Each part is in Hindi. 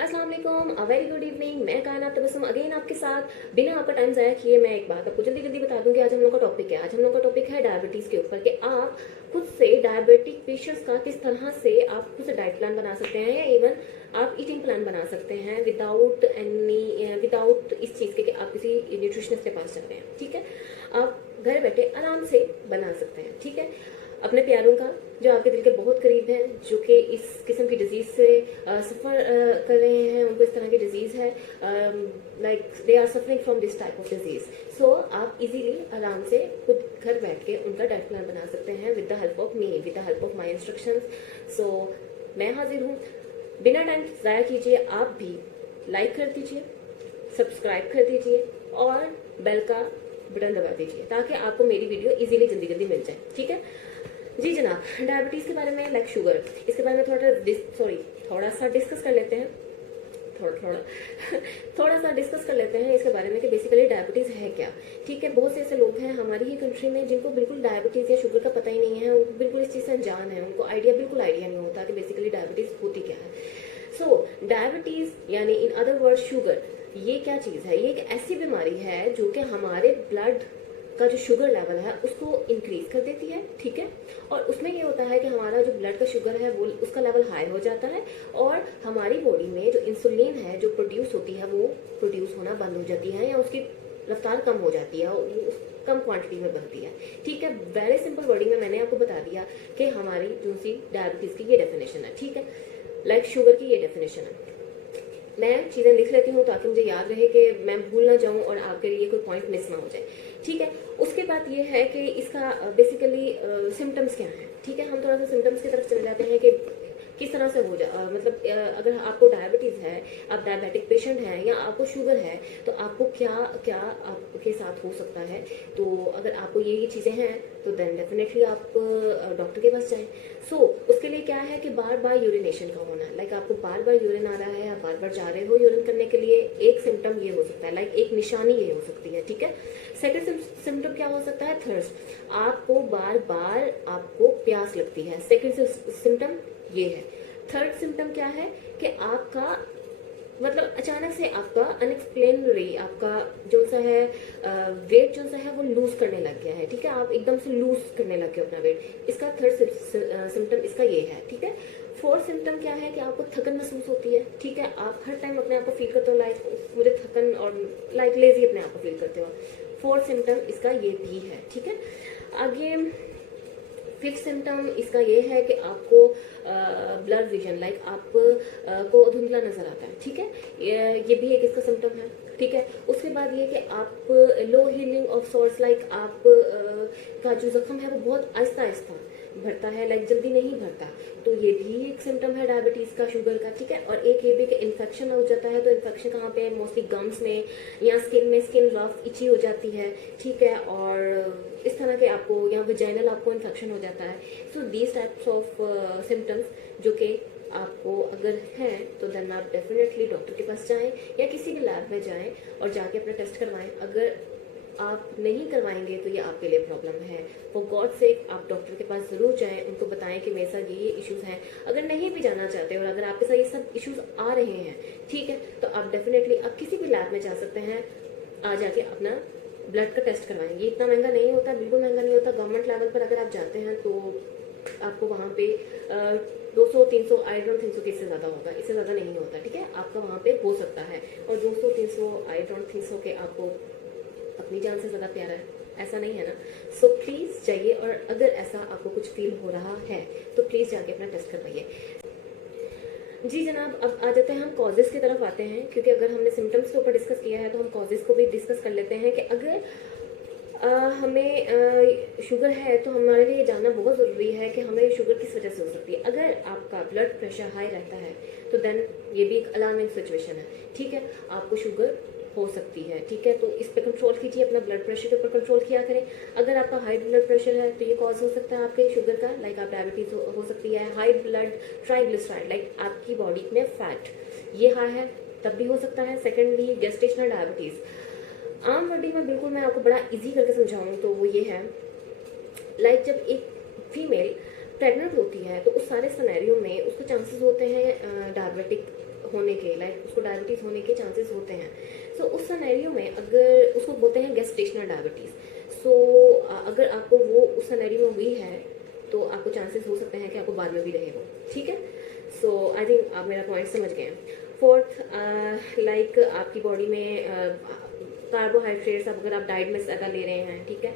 अस्सलाम वालेकुम, अ वेरी गुड इवनिंग। मैं कायनात तबस्सुम अगेन आपके साथ। बिना आपका टाइम ज़ाया किए मैं एक बात आपको जल्दी जल्दी बता दूं कि आज हम लोग का टॉपिक क्या है। आज हम लोग का टॉपिक है डायबिटीज़ के ऊपर कि आप खुद से डायबिटिक पेशेंट्स का किस तरह से आप खुद से डाइट प्लान बना सकते हैं या इवन आप ईटिंग प्लान बना सकते हैं विदाउट इस चीज़ के कि आप किसी न्यूट्रिशनिस्ट के पास जा रहे हैं। ठीक है, आप घर बैठे आराम से बना सकते हैं। ठीक है, अपने प्यारों का जो आपके दिल के बहुत करीब हैं, जो कि इस किस्म की डिजीज़ से सफ़र कर रहे हैं, उनको इस तरह की डिजीज़ है, like they are suffering from this type of disease. So आप इजीली आराम से खुद घर बैठ के उनका डाइट प्लान बना सकते हैं with the help of me, with the help of my instructions. So मैं हाजिर हूँ। बिना टाइम ज़ाया कीजिए आप भी लाइक कर दीजिए, सब्सक्राइब कर दीजिए और बेल का बटन दबा दीजिए ताकि आपको मेरी वीडियो इजीली जल्दी जल्दी मिल जाए। ठीक है जी जनाब, डायबिटीज़ के बारे में, लाइक शुगर, इसके बारे में थोड़ा सा डिस्कस कर लेते हैं। थोड़ा सा डिस्कस कर लेते हैं इसके बारे में कि बेसिकली डायबिटीज़ है क्या। ठीक है, बहुत से ऐसे लोग हैं हमारी ही कंट्री में जिनको बिल्कुल डायबिटीज़ या शुगर का पता ही नहीं है, वो बिल्कुल इस चीज़ से अनजान है, उनको बिल्कुल आइडिया नहीं होता कि बेसिकली डायबिटीज़ होती क्या है। सो डायबिटीज़ यानी इन अदर वर्ड शुगर, ये क्या चीज़ है? ये एक ऐसी बीमारी है जो कि हमारे ब्लड का जो शुगर लेवल है उसको इंक्रीज कर देती है। ठीक है, और उसमें ये होता है कि हमारा जो ब्लड का शुगर है वो उसका लेवल हाई हो जाता है और हमारी बॉडी में जो इंसुलिन है जो प्रोड्यूस होती है वो प्रोड्यूस होना बंद हो जाती है या उसकी रफ्तार कम हो जाती है, कम क्वांटिटी में बनती है। ठीक है, वेरी सिंपल वर्डिंग में मैंने आपको बता दिया कि हमारी जो सी डायबिटीज़ की ये डेफिनेशन है। ठीक है, लाइक शुगर की ये डेफिनेशन है। मैं चीज़ें लिख लेती हूँ ताकि मुझे याद रहे कि मैं भूल ना जाऊँ और आपके लिए कोई पॉइंट मिस ना हो जाए। ठीक है, उसके बाद ये है कि इसका बेसिकली सिम्टम्स क्या हैं। ठीक है, हम थोड़ा सा सिम्टम्स की तरफ चले जाते हैं कि किस तरह से मतलब अगर आपको डायबिटीज़ है, आप डायबिटिक पेशेंट हैं या आपको शुगर है तो आपको क्या क्या आपके साथ हो सकता है। तो अगर आपको ये चीज़ें हैं तो देन डेफिनेटली आप डॉक्टर के पास जाएं। सो उसके लिए क्या है कि बार बार यूरिनेशन का होना, लाइक आपको बार बार यूरिन आ रहा है, आप बार बार जा रहे हो यूरिन करने के लिए, एक सिम्टम ये हो सकता है, लाइक एक निशानी ये हो सकती है। ठीक है, सेकंड सिम्टम क्या हो सकता है? थर्स्ट, आपको बार बार आपको प्यास लगती है, सेकंड सिम्टम ये है। थर्ड सिम्टम क्या है कि आपका मतलब अचानक से आपका अनएक्सप्लेनरी आपका जो सा है वेट जो सा है वो लूज करने लग गया है। ठीक है, आप एकदम से लूज करने लग गए अपना वेट, इसका थर्ड सिम्टम इसका ये है। ठीक है, फोर्थ सिम्टम क्या है कि आपको थकन महसूस होती है। ठीक है, आप हर टाइम अपने आप को फील करते हो लाइक मुझे थकन और लाइक लेजी अपने आप को फील करते हो। फोर्थ सिम्टम इसका ये भी है। ठीक है, आगे फिफ्थ सिम्टम इसका ये है कि आपको ब्लड विजन, लाइक आप को धुंधला नजर आता है। ठीक है, ये भी एक इसका सिम्टम है। ठीक है, उसके बाद ये कि आप लो हीलिंग ऑफ सॉर्ट्स, लाइक आप का जो जख्म है वो बहुत आहिस्ता आहिस्ता भरता है, लाइक जल्दी नहीं भरता, तो ये भी एक सिम्टम है डायबिटीज़ का, शुगर का। ठीक है, और एक ये भी कि इन्फेक्शन हो जाता है, तो इन्फेक्शन कहाँ पे? मोस्टली गम्स में या स्किन में, स्किन रफ इची हो जाती है। ठीक है, और इस तरह के आपको या विजाइनल आपको इन्फेक्शन हो जाता है। So these types of symptoms जो कि आपको अगर हैं तो देन आप डेफिनेटली डॉक्टर के पास जाएं या किसी भी लैब में जाएं और जाके अपना टेस्ट करवाएं। अगर आप नहीं करवाएंगे तो ये आपके लिए प्रॉब्लम है। फॉर गॉड सेक आप डॉक्टर के पास ज़रूर जाएं, उनको बताएं कि मेरे साथ ये इश्यूज़ हैं। अगर नहीं भी जाना चाहते और अगर आपके साथ ये सब इश्यूज़ आ रहे हैं, ठीक है, तो आप डेफिनेटली आप किसी भी लैब में जा सकते हैं, आ जाके अपना ब्लड का टेस्ट करवाएंगे। इतना महंगा नहीं होता, बिल्कुल महंगा नहीं होता। गवर्नमेंट लेवल पर अगर आप जाते हैं तो आपको वहाँ पे 200-300 आई डोंट थिंक सो कि इससे ज़्यादा होगा, इससे ज़्यादा नहीं होता। ठीक है, आपका वहाँ पे हो सकता है, और 200-300 आई डोंट थिंक सो कि आपको अपनी जान से ज़्यादा प्यारा है, ऐसा नहीं है ना। सो प्लीज़ जाइए, और अगर ऐसा आपको कुछ फील हो रहा है तो प्लीज़ जाके अपना टेस्ट करवाइए। जी जनाब, अब आ जाते हैं हम कॉजेज़ की तरफ आते हैं, क्योंकि अगर हमने सिम्टम्स के ऊपर डिस्कस किया है तो हम कॉजेज़ को भी डिस्कस कर लेते हैं कि अगर हमें शुगर है तो हमारे लिए जानना बहुत ज़रूरी है कि हमें शुगर किस वजह से हो सकती है। अगर आपका ब्लड प्रेशर हाई रहता है तो देन ये भी एक अलार्मिंग सिचुएशन है। ठीक है, आपको शुगर हो सकती है। ठीक है, तो इस पे कंट्रोल कीजिए, अपना ब्लड प्रेशर के ऊपर कंट्रोल किया करें। अगर आपका हाई ब्लड प्रेशर है तो ये कॉज हो सकता है आपके शुगर का, लाइक आप डायबिटीज़ हो सकती है। हाई ब्लड ट्राइग्लिसराइड, लाइक आपकी बॉडी में फैट ये हाई है तब भी हो सकता है। सेकेंडली गेस्टेशनल डायबिटीज़, आम वर्डिंग में बिल्कुल मैं आपको बड़ा इजी करके समझाऊँ तो वो ये है, लाइक जब एक फीमेल प्रेग्नेंट होती है तो उस सारे सिनेरियो में उसको चांसेस होते हैं डायबिटिक होने के, लाइक उसको डायबिटीज़ होने के चांसेस होते हैं। सो उस सिनेरियो में अगर उसको बोलते हैं गेस्टेशनल डायबिटीज़। सो अगर आपको वो उस सिनेरियो में हुई है तो आपको चांसेस हो सकते हैं कि आपको बाद में भी रहे वो, ठीक है। सो आई थिंक आप मेरा पॉइंट समझ गए हैं। फोर्थ, लाइक आपकी बॉडी में कार्बोहाइड्रेट्स अगर आप डाइट में ज़्यादा ले रहे हैं, ठीक है,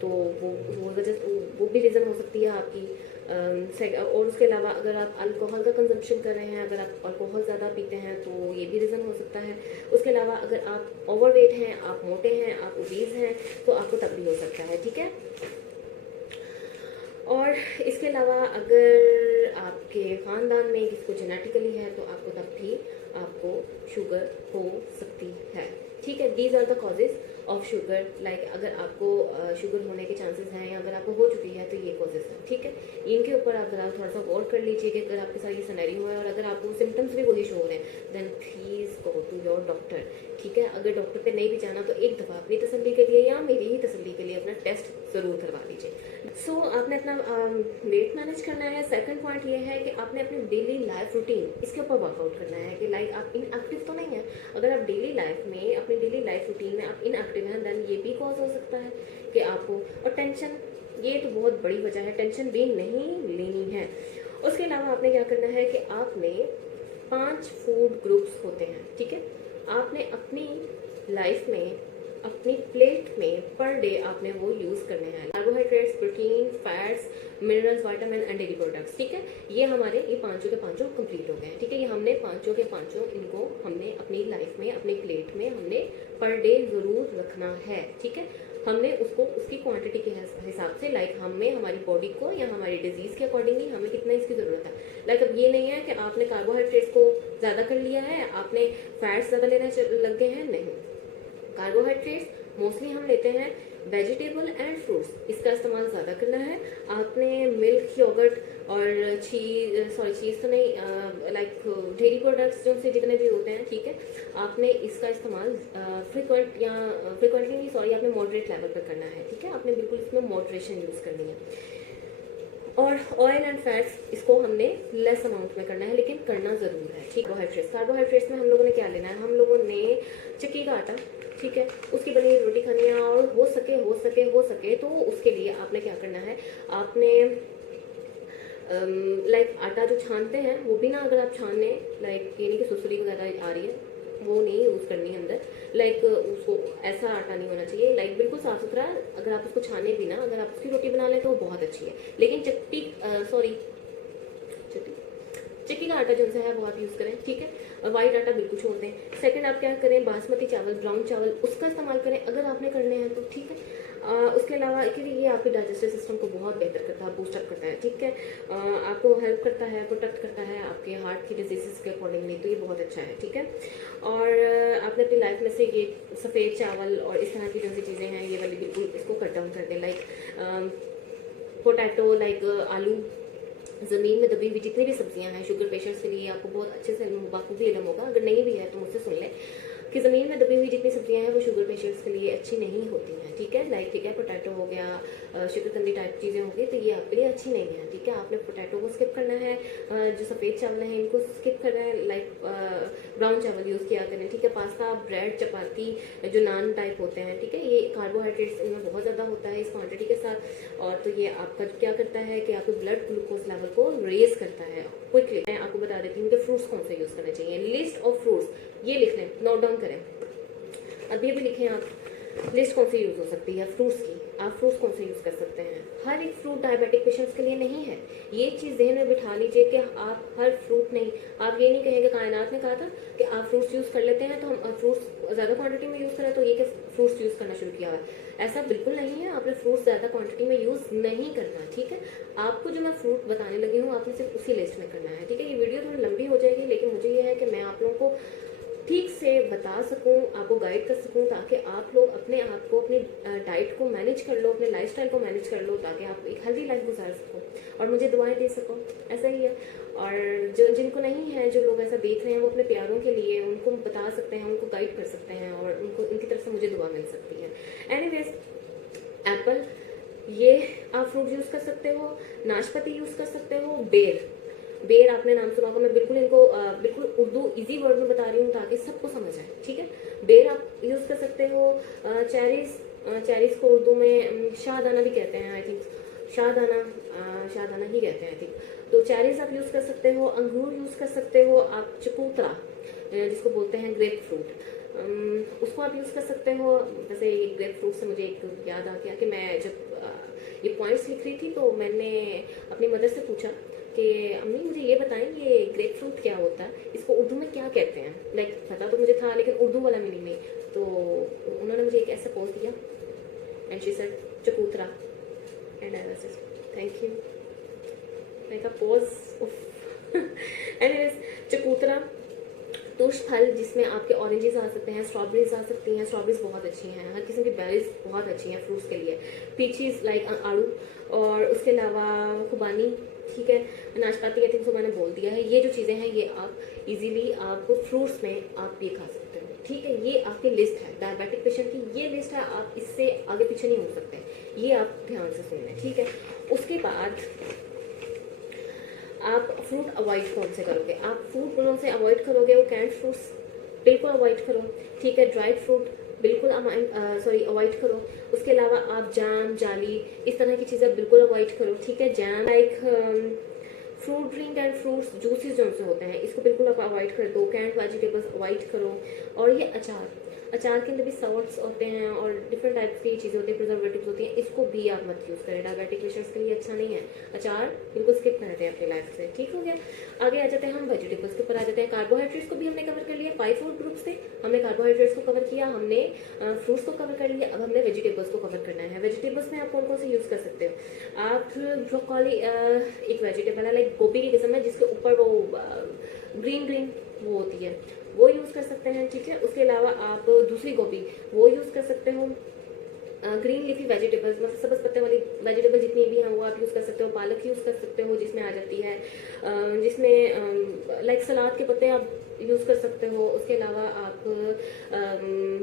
तो वो वजह वो भी रीज़न हो सकती है आपकी। और उसके अलावा अगर आप अल्कोहल का कंजम्पशन कर रहे हैं, अगर आप अल्कोहल ज़्यादा पीते हैं तो ये भी रीज़न हो सकता है। उसके अलावा अगर आप ओवरवेट हैं, आप मोटे हैं, आप ओबीज हैं, तो आपको तब भी हो सकता है, ठीक है। और इसके अलावा अगर आपके ख़ानदान में किसी को जेनेटिकली है तो आपको तब भी आपको शुगर हो सकती है, ठीक है। These are the causes of sugar. Like अगर आपको शुगर होने के चांसेस हैं या अगर आपको हो चुकी है तो ये कॉजेज़ हैं, ठीक है। इनके ऊपर आप ज़रा थोड़ा सा गौर कर लीजिए कि अगर आपके साथ ये सिनेरियो है और अगर आपको सिम्टम्स भी वही शो हो रहे हैं, then please go to your doctor, ठीक है। अगर डॉक्टर पे नहीं भी जाना तो एक दफ़ा अपनी तसल्ली के लिए या मेरी ही तसल्ली के लिए अपना टेस्ट ज़रूर करवा लीजिए। सो आपने अपना वेट मैनेज करना है। सेकंड पॉइंट ये है कि आपने अपनी डेली लाइफ रूटीन इसके ऊपर वर्कआउट करना है कि लाइक आप इनएक्टिव तो नहीं है। अगर आप डेली लाइफ में अपनी डेली लाइफ रूटीन में आप इनएक्टिव हैं, देन ये भी कॉज हो सकता है कि आपको, और टेंशन, ये तो बहुत बड़ी वजह है, टेंशन भी नहीं लेनी है। उसके अलावा आपने क्या करना है कि आपने 5 फूड ग्रुप्स होते हैं, ठीक है। आपने अपनी लाइफ में अपनी प्लेट में पर डे आपने वो यूज़ करने हैं। Carbohydrates, protein, fats, minerals, vitamin and dairy products, ठीक है। ये हमारे ये पांचों के पांचों कंप्लीट हो गए हैं, ठीक है। ये हमने पांचों के पांचों इनको हमने अपनी लाइफ में अपनी प्लेट में हमने पर डे ज़रूर रखना है, ठीक है। हमने उसको उसकी क्वांटिटी के हिसाब से, लाइक हमें हमारी बॉडी को या हमारी डिजीज़ के अकॉर्डिंगली हमें कितना इसकी ज़रूरत है। लाइक अब ये नहीं है कि आपने कार्बोहाइड्रेट्स को ज़्यादा कर लिया है, आपने फैट्स ज़्यादा लेना लग गए हैं, नहीं। कार्बोहाइड्रेट्स मोस्टली हम लेते हैं वेजिटेबल एंड फ्रूट्स, इसका इस्तेमाल ज़्यादा करना है। आपने मिल्क, योगर्ट और चीज़ तो नहीं, लाइक डेयरी प्रोडक्ट्स जो से जितने भी होते हैं, ठीक है, आपने इसका इस्तेमाल फ्रिक्वेंटली नहीं, सॉरी, आपने मॉडरेट लेवल पर करना है, ठीक है। आपने बिल्कुल इसमें मॉडरेशन यूज़ करनी है। और ऑयल एंड फैट्स इसको हमने लेस अमाउंट में करना है, लेकिन करना ज़रूर है, ठीक। कार्बोहाइड्रेट्स में हम लोगों ने क्या लेना है, हम लोगों ने चक्की का आटा, ठीक है, उसकी बनी हुई रोटी खानी है। और हो सके तो उसके लिए आपने क्या करना है, आपने लाइक आटा जो छानते हैं वो भी ना, अगर आप छाने, लाइक ये नहीं कि सुसुरी वगैरह आ रही है, वो नहीं यूज़ करनी है अंदर। लाइक उसको ऐसा आटा नहीं होना चाहिए, लाइक बिल्कुल साफ़ सुथरा। अगर आप उसको छाने भी ना, अगर आप उसकी रोटी बना लें तो वो बहुत अच्छी है। लेकिन चिक्की का आटा जो है वो आप यूज़ करें, ठीक है। वाइट आटा बिल्कुल छोड़ दें। सेकंड, आप क्या करें, बासमती चावल, ब्राउन चावल, उसका इस्तेमाल करें अगर आपने करने हैं तो, ठीक है। उसके अलावा क्योंकि ये आपके डाइजेस्टिव सिस्टम को बहुत बेहतर करता है, बूस्टअप करता है, ठीक है। आपको हेल्प करता है, प्रोटेक्ट करता है आपके हार्ट की डिजीज़ के अकॉर्डिंगली, तो ये बहुत अच्छा है, ठीक है। और आपने अपनी लाइफ में से ये सफ़ेद चावल और इस तरह की जो सी चीज़ें हैं, ये वाली बिल्कुल इसको कट डाउन कर दें। लाइक पोटैटो, लाइक आलू, ज़मीन में दबी हुई जितनी भी सब्जियां हैं, शुगर पेशेंट्स के लिए आपको बहुत अच्छे से बाखूबी इल्म होगा, अगर नहीं भी है तो मुझसे सुन लें कि ज़मीन में दबी हुई जितनी सब्जियां हैं वो शुगर पेशेंट्स के लिए अच्छी नहीं होती हैं, ठीक है। लाइक, ठीक है, पोटैटो हो गया, शकरकंदी टाइप चीज़ें हो गई, तो ये आपके लिए अच्छी नहीं है, ठीक है। आपने पोटैटो को स्किप करना है, जो सफ़ेद चावल हैं इनको स्किप करना है, लाइक ब्राउन चावल यूज़ किया करें, ठीक है। पास्ता, ब्रेड, चपाती, जो नान टाइप होते हैं, ठीक है, ये कार्बोहाइड्रेट्स इनमें बहुत ज़्यादा होता है इस क्वान्टिटी के साथ। और तो ये आपका क्या करता है कि आपके ब्लड ग्लूकोज लेवल को रेज करता है क्विकली। मैं आपको बता देती हूँ कि फ्रूट्स कौन से यूज़ करने चाहिए। लिस्ट ऑफ फ्रूट्स ये लिख लें, नोट डाउन करें, अभी भी लिखें आप, लिस्ट कौन सी यूज़ हो सकती है फ्रूट्स की, आप फ्रूट्स कौन से यूज़ कर सकते हैं। हर एक फ्रूट डायबिटिक पेशेंट्स के लिए नहीं है, ये चीज़ ज़हन में बिठा लीजिए कि आप हर फ्रूट नहीं, आप ये नहीं कहेंगे, कायनात ने कहा था कि आप फ्रूट्स यूज़ कर लेते हैं तो हम फ्रूट्स ज़्यादा क्वांटिटी में यूज़ करें तो ये कि फ्रूट्स यूज़ करना शुरू किया है, ऐसा बिल्कुल नहीं है। आपने फ्रूट्स ज़्यादा क्वांटिटी में यूज़ नहीं करना, ठीक है। आपको जो मैं फ्रूट बताने लगी हूँ आपने सिर्फ उसी लिस्ट में करना है, ठीक है। ये वीडियो थोड़ी लंबी हो जाएगी, लेकिन मुझे ये है कि मैं आप लोगों को ठीक से बता सकूं, आपको गाइड कर सकूं, ताकि आप लोग अपने आप को, अपनी डाइट को मैनेज कर लो, अपने लाइफस्टाइल को मैनेज कर लो, ताकि आप एक हेल्दी लाइफ गुजार सको और मुझे दुआएं दे सको, ऐसा ही है। और जो जिनको नहीं है, जो लोग ऐसा देख रहे हैं, वो अपने प्यारों के लिए उनको बता सकते हैं, उनको गाइड कर सकते हैं और उनको उनकी तरफ से मुझे दुआ मिल सकती है। एनीवेज, एप्पल, ये आप फ्रूट यूज़ कर सकते हो, नाशपाती यूज़ कर सकते हो, बेर, बेर आपने नाम सुना होगा, मैं बिल्कुल इनको बिल्कुल उर्दू इजी वर्ड में बता रही हूँ ताकि सबको समझ आए, ठीक है। बेर आप यूज़ कर सकते हो। चेरीज, चेरीज को उर्दू में शाहदाना भी कहते हैं, आई थिंक शाहदाना, शाहदाना ही कहते हैं आई थिंक। तो चेरीज आप यूज़ कर सकते हो। अंगूर यूज़ कर सकते हो आप। चकोतरा जिसको बोलते हैं ग्रेप फ्रूट, उसको आप यूज़ कर सकते हो। जैसे ग्रेप फ्रूट से मुझे एक याद आ गया कि मैं जब ये पॉइंट्स लिख रही थी तो मैंने अपनी मदर से पूछा कि अम्मी मुझे ये बताएं ये ग्रेप फ्रूट क्या होता है, इसको उर्दू में क्या कहते हैं। लाइक पता तो मुझे था लेकिन उर्दू वाला मीनिंग नहीं। तो उन्होंने मुझे एक ऐसा पोज दिया एंड शी सेड चकोतरा and I was thank you, मैंने कहा पोज एनीवेज चकोतरा तुष फल जिसमें आपके ऑरेंजेस आ सकते हैं, स्ट्रॉबेरीज आ सकती हैं। स्ट्रॉबेरीज बहुत अच्छी हैं, हर किस्म की बेरीज बहुत अच्छी हैं फ्रूट्स के लिए। पीचीज लाइक आड़ू, और उसके अलावा खुबानी, ठीक है। नाशपाती आई थिंक तो मैंने बोल दिया है। ये जो चीज़ें हैं ये आप इजीली आप फ्रूट्स में आप ये खा सकते हो, ठीक है। ये आपकी लिस्ट है डायबिटिक पेशेंट की, ये लिस्ट है, आप इससे आगे पीछे नहीं हो सकते, ये आप ध्यान से सुनना, ठीक है। उसके बाद आप फ्रूट अवॉइड कौन से करोगे? आप फ्रूट कौन से अवॉइड करोगे? वो कैंड फ्रूट्स बिल्कुल अवॉइड करो, ठीक है। ड्राइड फ्रूट बिल्कुल अवॉइड करो। उसके अलावा आप जाम, जाली, इस तरह की चीज़ें बिल्कुल अवॉइड करो, ठीक है। Jam like fruit drink and fruits juices जो से होते हैं इसको बिल्कुल आप अवॉइड कर दो। कैंड वेजिटेबल्स अवॉइड करो। और ये अचार, अचार के अंदर भी सॉल्ट्स होते हैं और डिफरेंट टाइप्स की चीज़ें होती हैं, प्रिजर्वेटिव्स होती हैं, इसको भी आप मत यूज़ करें, डायबिटिक पेशेंट्स के लिए अच्छा नहीं है। अचार बिल्कुल स्किप कर दें अपनी लाइफ से, ठीक हो गया। आगे आ जाते हैं हम वेजिटेबल्स के ऊपर आ जाते हैं। कार्बोहाइड्रेट्स को भी हमने कवर कर लिया, 5 फूड ग्रुप्स थे, हमने कार्बोहाइड्रेट्स को कवर किया, हमने फ्रूट्स को कवर कर लिया, अब हमने वेजिटेबल्स को कवर करना है। वेजिटेबल्स में आप कौन कौन से यूज़ कर सकते हो? आप ब्रोकॉली एक वेजिटेबल है लाइक गोभी की किस्म है जिसके ऊपर वो ग्रीन ग्रीन वो होती है, वो यूज़ कर सकते हैं, ठीक है। उसके अलावा आप दूसरी गोभी वो यूज़ कर सकते हो। ग्रीन लीफी वेजिटेबल्स मतलब सब्ज़ पत्ते वाली वेजिटेबल जितनी भी हैं वो आप यूज़ कर सकते हो। पालक यूज़ कर सकते हो जिसमें आ जाती है, जिसमें लाइक सलाद के पत्ते आप यूज़ कर सकते हो। उसके अलावा आप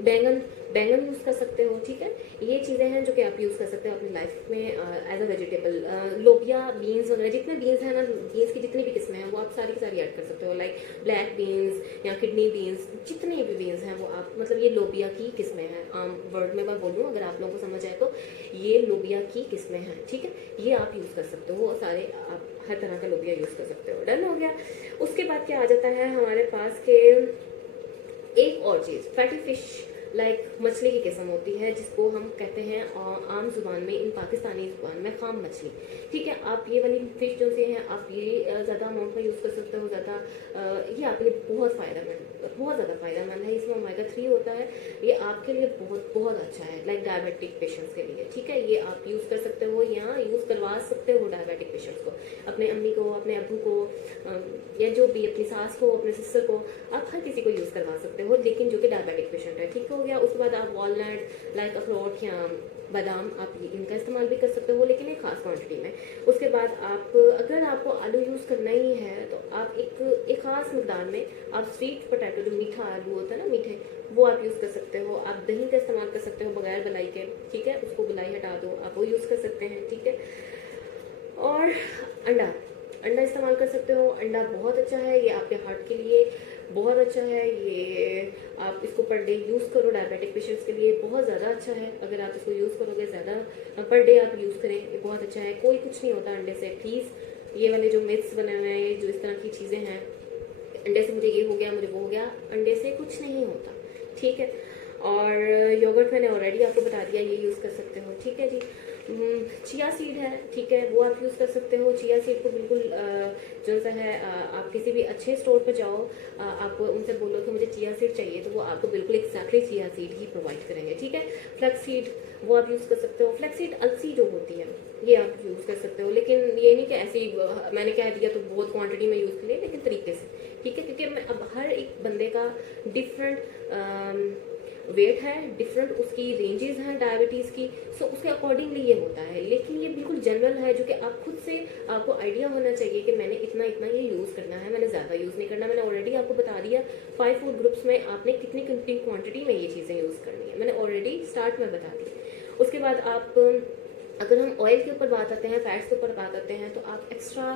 बैंगन बैंगन यूज़ कर सकते हो, ठीक है। ये चीज़ें हैं जो कि आप यूज़ कर सकते हो अपनी लाइफ में एज अ वेजिटेबल। लोबिया, बीन्स वगैरह जितने बीन्स हैं ना, बीन्स की जितनी भी किस्में हैं वो आप सारी की सारी ऐड कर सकते हो। लाइक ब्लैक बीन्स या किडनी बीन्स, जितने भी बीन्स हैं वो आप मतलब ये लोबिया की किस्में हैं। आम वर्ड में मैं बोलूँ अगर आप लोगों को समझ आए तो ये लोबिया की किस्में हैं, ठीक है। ये आप यूज़ कर सकते हो, सारे आप हर तरह का लोबिया यूज़ कर सकते हो। डन हो गया। उसके बाद क्या आ जाता है हमारे पास के एक और चीज़, फैटी फिश लाइक मछली की किस्म होती है जिसको हम कहते हैं आम जुबान में, इन पाकिस्तानी जुबान में खाम मछली, ठीक है। आप ये वाली फिश जो से हैं आप ये ज़्यादा अमाउंट में यूज़ कर सकते हो। ज़्यादा ये आपके लिए बहुत ज़्यादा फ़ायदेमंद है। इसमें ओमेगा 3 होता है, ये आपके लिए बहुत बहुत अच्छा है लाइक डायबिटिक पेशेंट्स के लिए, ठीक है। ये आप यूज़ कर सकते हो या यूज़ करवा सकते हो डायबिटिक पेशेंट्स को, अपने अम्मी को, अपने अबू को, या जो भी अपनी सास को, अपने सिस्टर को, आप हर किसी को यूज़ करवा सकते हो लेकिन जो कि डायबिटिक पेशेंट है, ठीक हो गया। उसके बाद आप वॉलनट लाइक अखरोट या बादाम आप इनका इस्तेमाल भी कर सकते हो लेकिन एक खास क्वांटिटी में। उसके बाद आप अगर आपको आलू यूज़ करना ही है तो आप एक खास मकदार में आप स्वीट पोटैटो जो मीठा आलू होता है ना, मीठे, वो आप यूज़ कर सकते हो। आप दही का इस्तेमाल कर सकते हो बगैर बलाई के, ठीक है। उसको बलाई हटा दो, आप वो यूज़ कर सकते हैं, ठीक है। और अंडा इस्तेमाल कर सकते हो। अंडा बहुत अच्छा है, ये आपके हार्ट के लिए बहुत अच्छा है। ये आप इसको पर डे यूज़ करो, डायबिटिक पेशेंट्स के लिए बहुत ज़्यादा अच्छा है। अगर आप इसको यूज़ करोगे ज़्यादा पर डे आप यूज़ करें, ये बहुत अच्छा है। कोई कुछ नहीं होता अंडे से, प्लीज़ ये वाले जो मिथ्स बने हुए हैं, ये जो इस तरह की चीज़ें हैं, अंडे से मुझे ये हो गया, मुझे वो हो गया, अंडे से कुछ नहीं होता, ठीक है। और योगर्ट मैंने ऑलरेडी आपको बता दिया, ये यूज़ कर सकते हो, ठीक है जी। चिया सीड है, ठीक है, वो आप यूज़ कर सकते हो। चिया सीड को बिल्कुल जो सा है आप किसी भी अच्छे स्टोर पर जाओ, आप उनसे बोलो कि मुझे चिया सीड चाहिए, तो वो आपको बिल्कुल एक्जैक्टली चिया सीड ही प्रोवाइड करेंगे, ठीक है। फ्लैक्स सीड वो आप यूज़ कर सकते हो। फ्लैक्स सीड अलसी जो होती है ये आप यूज़ कर सकते हो, लेकिन ये नहीं कि ऐसी मैंने कह दिया तो बहुत क्वांटिटी में यूज़ करिए, लेकिन तरीके से, ठीक है। क्योंकि मैं अब हर एक बंदे का डिफरेंट वेट है, डिफरेंट उसकी रेंजेस हैं डायबिटीज़ की, सो उसके अकॉर्डिंगली ये होता है। लेकिन ये बिल्कुल जनरल है जो कि आप खुद से आपको आइडिया होना चाहिए कि मैंने इतना इतना ये यूज़ करना है, मैंने ज़्यादा यूज़ नहीं करना। मैंने ऑलरेडी आपको बता दिया 5 फूड ग्रुप्स में आपने कितनी कितनी क्वांटिटी में ये चीज़ें यूज़ करनी है, मैंने ऑलरेडी स्टार्ट में बता दी। उसके बाद आप अगर हम ऑयल के ऊपर बात आते हैं, फैट्स के ऊपर बात आते हैं, तो आप एक्स्ट्रा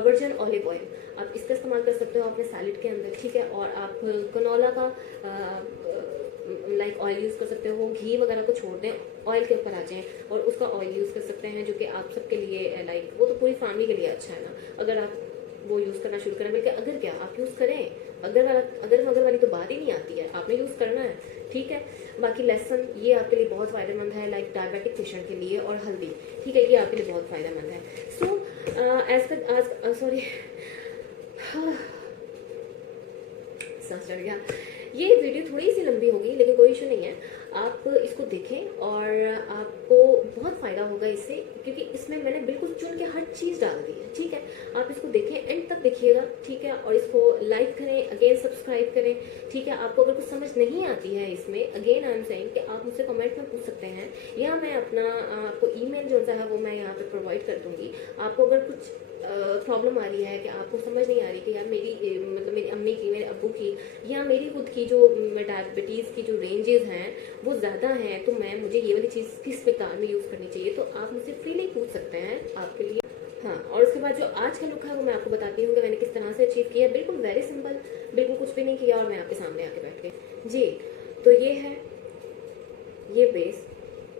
वर्जिन ऑलिव ऑयल आप इसका इस्तेमाल कर सकते हो अपने सैलेड के अंदर, ठीक है। और आप कनोला का लाइक ऑयल यूज़ कर सकते हो। घी वगैरह को छोड़ दें, ऑयल के ऊपर आ जाएं और उसका ऑयल यूज़ कर सकते हैं, जो कि आप सबके लिए लाइक वो तो पूरी फैमिली के लिए अच्छा है ना, अगर आप वो यूज़ करना शुरू करें। बल्कि अगर क्या आप यूज़ करें, अगर मगर वाली तो बात ही नहीं आती है, आपने यूज़ करना है, ठीक है। बाकी लहसुन ये आपके लिए बहुत फ़ायदेमंद है, लाइक डायबिटिक पेशेंट के लिए। और हल्दी, ठीक है, ये आपके लिए बहुत फ़ायदेमंद है। सो एज तक आज सॉरी सांस चढ़ गया। ये वीडियो थोड़ी सी लंबी होगी, लेकिन कोई इशू नहीं है। आप इसको देखें और आपको बहुत फ़ायदा होगा इससे, क्योंकि इसमें मैंने बिल्कुल चुन के हर चीज़ डाल दी है, ठीक है। आप इसको देखें, एंड तक देखिएगा, ठीक है। और इसको लाइक करें, अगेन सब्सक्राइब करें, ठीक है। आपको अगर कुछ समझ नहीं आती है इसमें, अगेन आई एम सेइंग कि आप मुझसे कमेंट में पूछ सकते हैं, या मैं अपना आपको ईमेल जो सा है वो मैं यहाँ पे प्रोवाइड कर दूँगी। आपको अगर कुछ प्रॉब्लम आ रही है कि आपको समझ नहीं आ रही कि यार मेरी मतलब मेरी अम्मी की, मेरे अब्बू की, या मेरी खुद की जो डायबिटीज़ की जो रेंजेस हैं वो ज़्यादा हैं, तो मुझे ये वाली चीज़ किस प्रकार में यूज़ करनी चाहिए, तो आप मुझसे फ्रीली पूछ सकते हैं, आपके लिए। हाँ, और उसके बाद जो आज का लुक है वो मैं आपको बताती हूँ कि मैंने किस तरह से अचीव किया। बिल्कुल वेरी सिंपल, बिल्कुल कुछ भी नहीं किया, और मैं आपके सामने आके बैठ गई जी। तो ये है, ये बेस,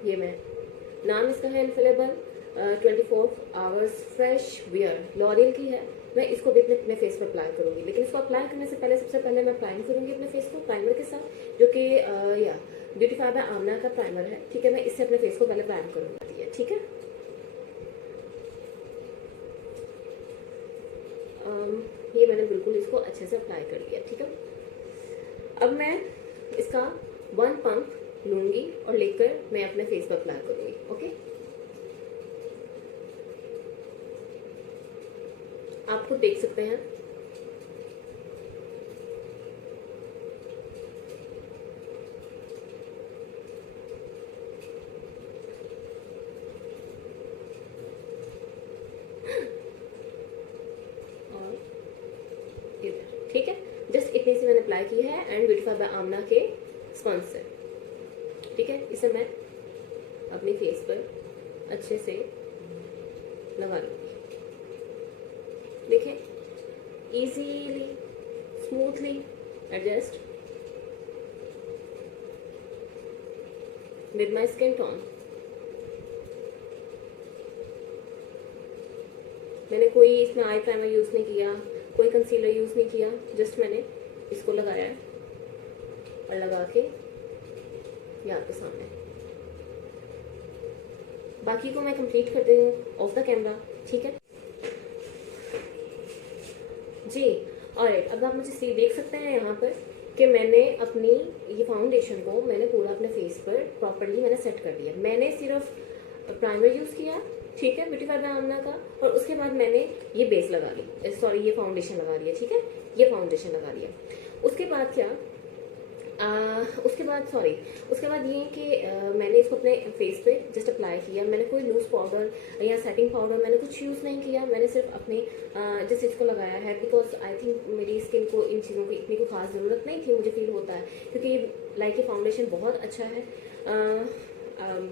ये मैं, नाम इसका है infallible 24 hours fresh wear, L'Oréal की है। मैं इसको भी अपने फेस पर अप्लाई करूंगी, लेकिन इसको अप्लाई करने से पहले सबसे पहले मैं प्राइम करूंगी अपने फेस को प्राइमर के साथ, जो कि या ब्यूटीफाई बाय आमना का प्राइमर है, ठीक है। मैं इससे अपने फेस को पहले प्राइम करूंगी, ठीक है। ये मैंने बिल्कुल इसको अच्छे से अप्लाई कर दिया, ठीक है। अब मैं इसका 1 पंप लूंगी और लेकर मैं अपने फेस पर अप्लाई करूंगी, ओके। आप खुद देख सकते हैं, और इधर, ठीक है। जस्ट इतनी सी मैंने अप्लाई की है, एंड ब्यूटीफाई बाय आमना के स्पंज से, ठीक है। इसे मैं अपनी फेस पर अच्छे से लगा लूंगी। देखें, easily smoothly adjust with my skin tone. मैंने कोई इसमें आई प्राइमर यूज़ नहीं किया, कोई कंसीलर यूज़ नहीं किया, जस्ट मैंने इसको लगाया है और लगा के ये आपके सामने। बाकी को मैं कंप्लीट करती हूँ ऑफ द कैमरा, ठीक है जी। और अब आप मुझे देख सकते हैं यहाँ पर कि मैंने अपनी ये फाउंडेशन को मैंने पूरा अपने फेस पर प्रॉपरली मैंने सेट कर दिया। मैंने सिर्फ प्राइमर यूज़ किया, ठीक है, ब्यूटीफाई बाय आमना का, और उसके बाद मैंने ये बेस लगा ली, सॉरी ये फाउंडेशन लगा लिया, ठीक है, ये फाउंडेशन लगा लिया। उसके बाद क्या, उसके बाद ये कि मैंने इसको अपने फेस पे जस्ट अप्लाई किया। मैंने कोई लूज पाउडर या सेटिंग पाउडर मैंने कुछ यूज़ नहीं किया, मैंने सिर्फ अपने जस्ट इसको लगाया है, बिकॉज आई थिंक मेरी स्किन को इन चीज़ों की इतनी कोई खास ज़रूरत नहीं थी, मुझे फील होता है, क्योंकि लाइक ये फाउंडेशन बहुत अच्छा है।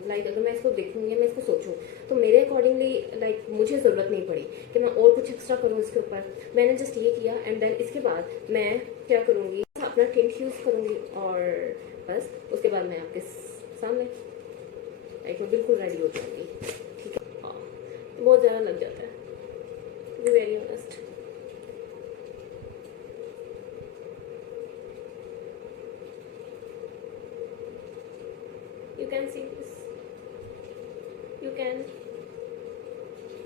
लाइक अगर मैं इसको देखूँ या मैं इसको सोचूं, तो मेरे अकॉर्डिंगली लाइक मुझे ज़रूरत नहीं पड़ी कि मैं और कुछ एक्स्ट्रा करूँ इसके ऊपर। मैंने जस्ट ये किया, एंड देन इसके बाद मैं क्या करूँगी, अपना टिंट यूज़ करूँगी, और बस उसके बाद मैं आपके सामने लाइक मैं बिल्कुल रेडी हो जाऊँगी, ठीक है। हाँ, बहुत ज़्यादा लग जाता है, to be very honest. You can see this. You can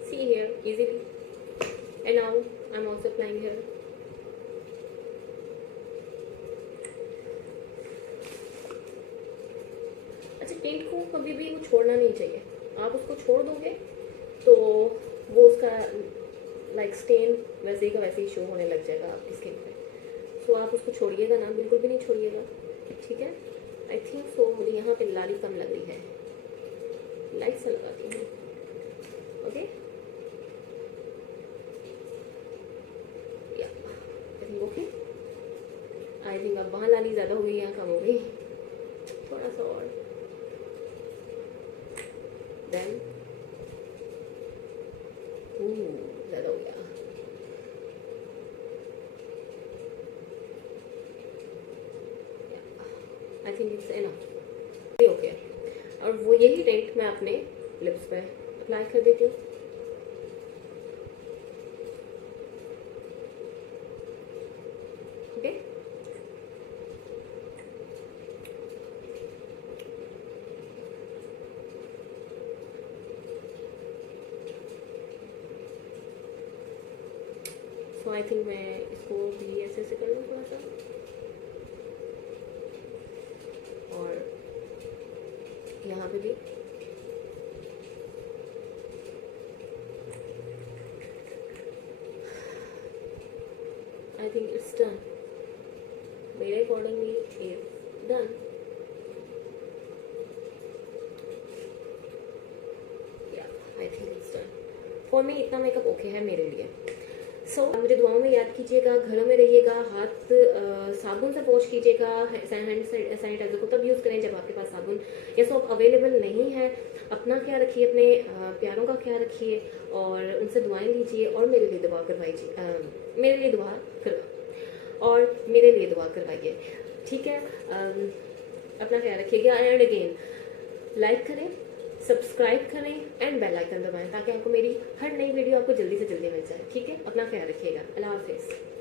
see here easily. And now I'm also applying here. अच्छा, टिंट को कभी भी वो छोड़ना नहीं चाहिए। आप उसको छोड़ दोगे तो वो उसका लाइक स्टेन वैसे ही का वैसे ही शो होने लग जाएगा आपकी स्किन पे। सो आप उसको छोड़िएगा ना, बिल्कुल भी नहीं छोड़िएगा, ठीक है। आई थिंक सो मुझे यहाँ पे लाली कम लग रही है, लाइट से लगाती हूँ, ओके। या I think okay, I think अब वहाँ लाली ज़्यादा हो गई, यहाँ कम हो गई, थोड़ा सा और, देन ज़्यादा हो गया। I think it's enough, okay. और वो यही टेंट मैं अपने लिप्स पे अप्लाई कर देती हूँ। ओके, सो आई थिंक मैं इसको भी ऐसे कर लूँ थोड़ा सा, और यहाँ पे भी। आई थिंक इट्स डन, मेरे अकॉर्डिंगली इज डन। या I think it's done for me, इतना मेकअप ओके है मेरे लिए। सो मुझे दुआओं में याद कीजिएगा, घरों में रहिएगा, हाथ साबुन से वॉश कीजिएगा, हैंड सैनिटाइजर को तब यूज़ करें जब आपके पास साबुन या सोप अवेलेबल नहीं है। अपना ख्याल रखिए, अपने प्यारों का ख्याल रखिए, और उनसे दुआएं लीजिए, और मेरे लिए दुआ करवाइए, मेरे लिए दुआ करवा और मेरे लिए दुआ करवाइए, ठीक है। अपना ख्याल रखिएगा, एंड अगेन लाइक करें, सब्सक्राइब करें एंड बेल आइकन दबाएं, ताकि आपको मेरी हर नई वीडियो आपको जल्दी से जल्दी मिल जाए, ठीक है। अपना ख्याल रखिएगा, अल्लाह हाफिज़।